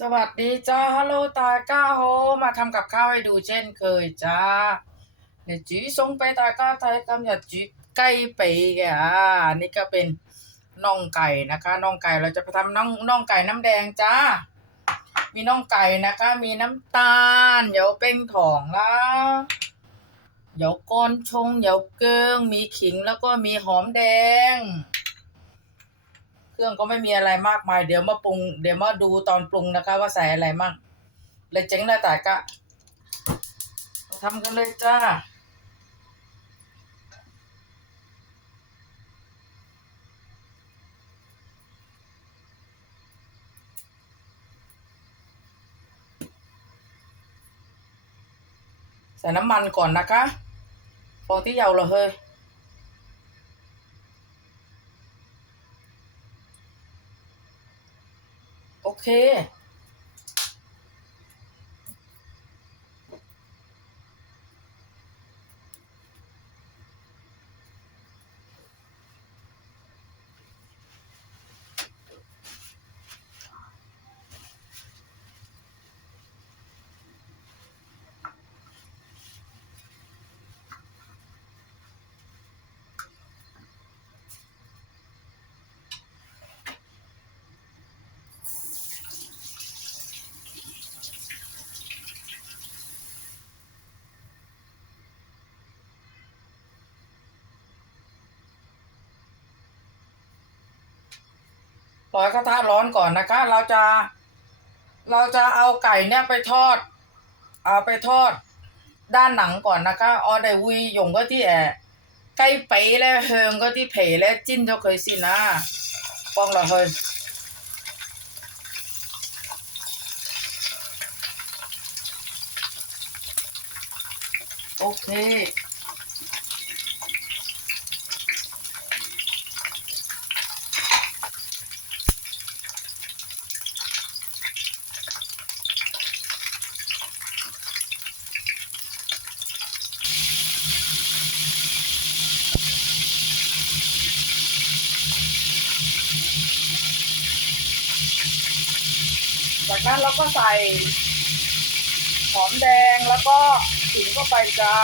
สวัสดีจ้าฮัลโหลตาก้าโฮมาทำกับข้าวให้ดูเช่นเคยจ้าเนี่ยจีส่งไปตาก้าไทยกำหยัดจีไก่ไปแกอะนี่ก็เป็นน่องไก่นะคะน่องไก่เราจะไปทำน่องน่องไก่น้ำแดงจ้า มีน่องไก่นะคะ มีน้ำตาลเหยาเป้งถองละเหยาก้อนชงเหยาเกิงมีขิงแล้วก็มีหอมแดง เครื่องก็ไม่มีอะไรมากมาย เดี๋ยวมาปรุง เดี๋ยวมาดูตอนปรุงนะคะ ว่าใส่อะไรมั่งเลยเจ๋งเลยแต่กะทำกันเลยจ้าใส่น้ำมันก่อนนะคะ ฟองที่เยาเรอเฮ้ย โอเค ล่อยกระทะร้อนก่อนนะคะ เราจะ เราจะเอาไก่เนี่ยไปทอด เอาไปทอด ด้านหนังก่อนนะคะออได้วุยหยงก็ที่แอะไก่ไปแล้วเฮิงก็ที่เผแล้วจิ้นเจ้าเคยสินะป้องละเฮยโอเค จากนั้นเราก็ใส่หอมแดงแล้วก็ขิงเข้าไปจ้า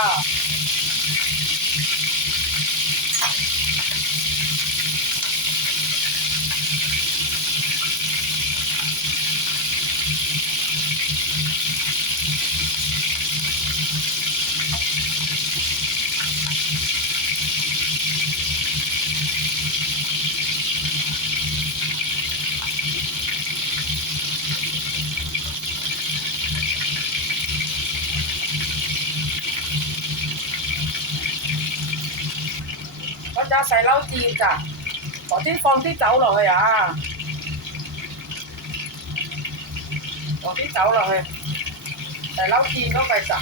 ก็จะใส่เหล้าจีนจ้ะขอที่ฟองที่เจ้าเหรอเฮ้ยอะฟอที่เจ้าเหรอเฮ้ยใส่เหล้าจีนเข้าไปจ้ะ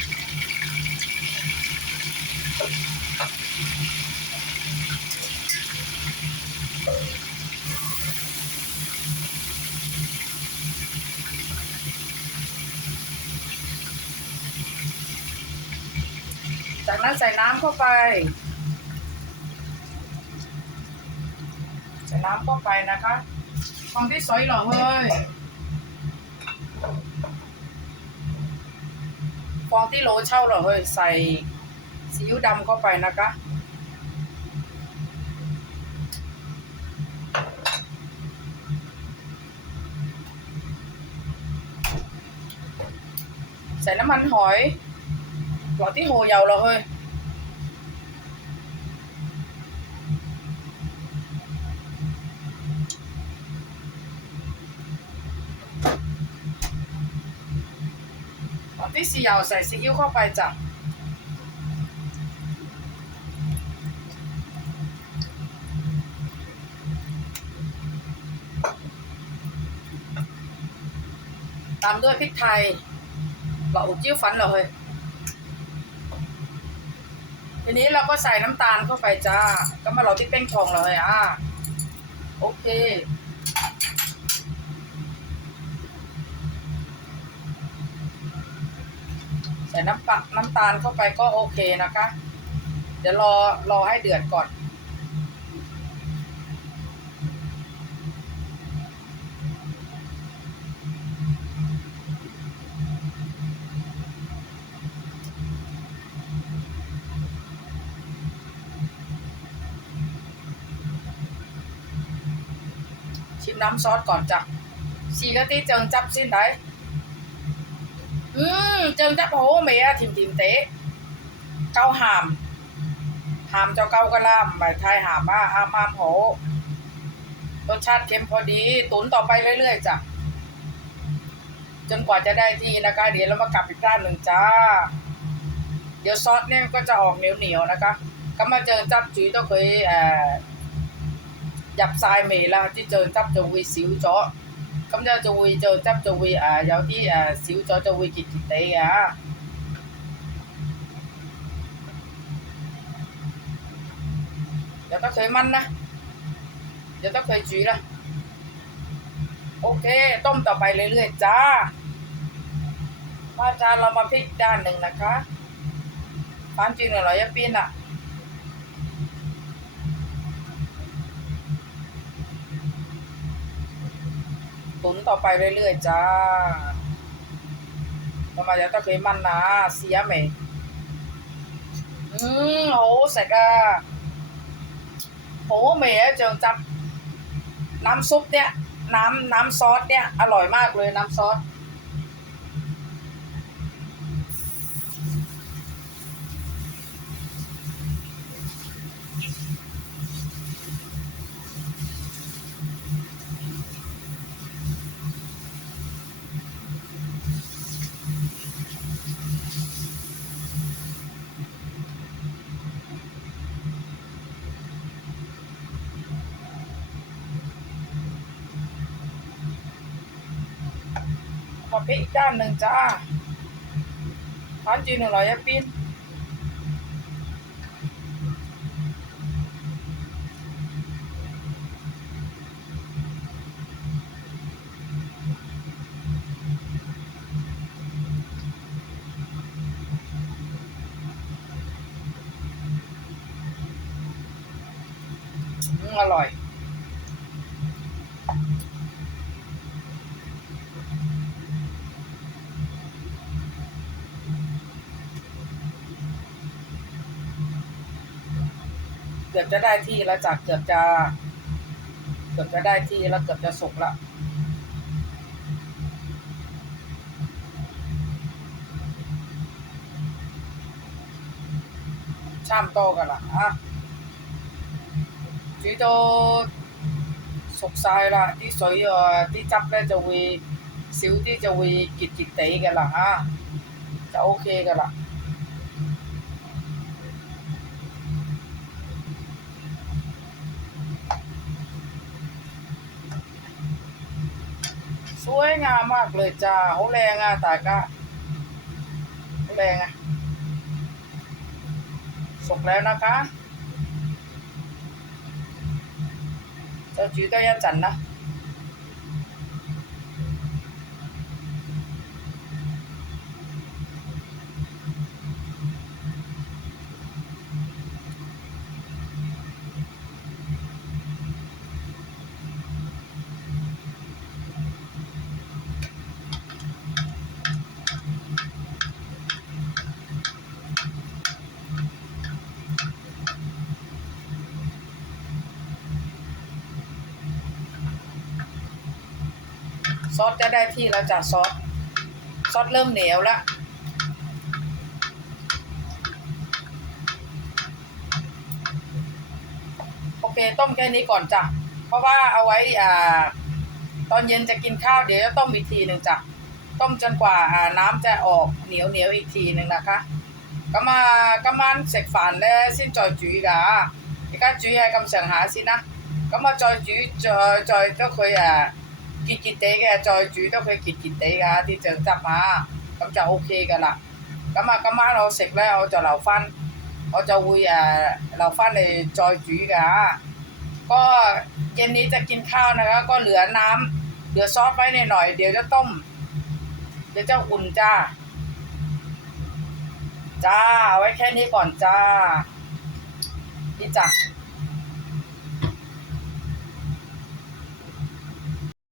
จากนั้นใส่น้ำเข้าไป ใส่ น้ำเข้าไปนะคะฟองที่สวยเหรอเฮ้ยฟองที่โลเช่าเหรอเฮ้ยใส่ซีอิ๊วดำเข้าไปนะคะใส่น้ำมันหอยฟองที่โหยาวเหรอเฮ้ย ตอนที่สี่เอาใส่ซีอิ๊วเข้าไปจ้ะตามด้วยพริกไทยเราอุจิ้วฟันเลยทีนี้เราก็ใส่น้ำตาลเข้าไปจ้า ก็มาเราที่เป้งทองเลยอะ โอเค ใส่น้ำปะน้ำตาลเข้าไปก็โอเคนะคะ เดี๋ยวรอรอให้เดือดก่อน ชิมน้ำซอสก่อนจ้ะสีกะทิเจิงจับสิ้นได้ อืมเจิงจับโหเมียทิมทิมเตะเก้าหามหามเจ้าเก้าก็ล่ามใบไทยหามว่าหามามโหรสชาติเค็มพอดี ตุนต่อไปเรื่อยๆจ้ะจนกว่าจะได้ที่นะคะ เดี๋ยวเรามากลับอีกด้านหนึ่งจ้า เดี๋ยวซอสเนี่ยก็จะออกเหนียวๆนะคะ ก็มาเจอจับจุ๋ยต้องเคยหยับทรายเมล่ะที่เจอจับจงวีสิวเจาะ 咁就就会酱汁就会诶、呃、有啲诶、呃、少咗就会结结地嘅。由得佢炆啦，由得佢煮啦。OK，ต้มต่อไปเรื่อยๆจ้ามาจานเรามาพลิกด้านหนึ่งนะคะความจริงอร่อยยะปิ้นอ่ะ ตุนต่อไปเรื่อยๆจ้าประมาณจะต้องเคยมันนะเสียไหมอืมโหเสร็จอะโหเมย์เจงจับน้ำซุปเนี่ย น้ำน้ำซอสเนี่ย อร่อยมากเลยน้ำซอส มาพริกอีกด้านหนึ่งจ้าทานจีนหนึ่งร้อยปิ้นอร่อย กือบจะได้ที่แล้วจากเกือบจะ เกือบจะได้ที่แล้วเกือบจะสุกแล้วชามโตกันละอ่ะ煮到熟晒啦，啲水啊，啲汁咧就会少啲，就会结结地嘅啦啊，就 OK 嘅啦。 วยงามมากเลยจ้าโหแรงอะตาก็แรงอะสุกแล้วนะคะเจะจืดได้ยจันนะ ซอสจะได้ที่แล้วจากซอส ซอสเริ่มเหนียวละโอเคต้มแค่นี้ก่อนจ้ะ เพราะว่าเอาไว้อ่าตอนเย็นจะกินข้าวเดี๋ยวจะต้มอีกทีหนึ่งจ้ะ ต้มจนกว่าน้ำจะออกเหนียวเหนียวอีกทีหนึ่งนะคะก็มากำมันเสกฝันและสิ้นจอยจุยกะอีกจุยให้กำเสียงหาสินะก็มาจอยจุยจอยจอยก็เคยอะ 结结地嘅，再煮得佢结结地㗎啲酱汁啊，咁就 O K 㗎啦。咁啊，今晚我食咧我就留翻，我就会诶、留翻嚟再煮㗎。ก็เย็นนี้จะกินข้าวนะคะ ก็เหลือน้ำเหลือซอสไว้หน่อยๆเดี๋ยวจะต้ม เดี๋ยวจะอุ่นจ้า จ้าเอาไว้แค่นี้ก่อนจ้า นี่จ้ะ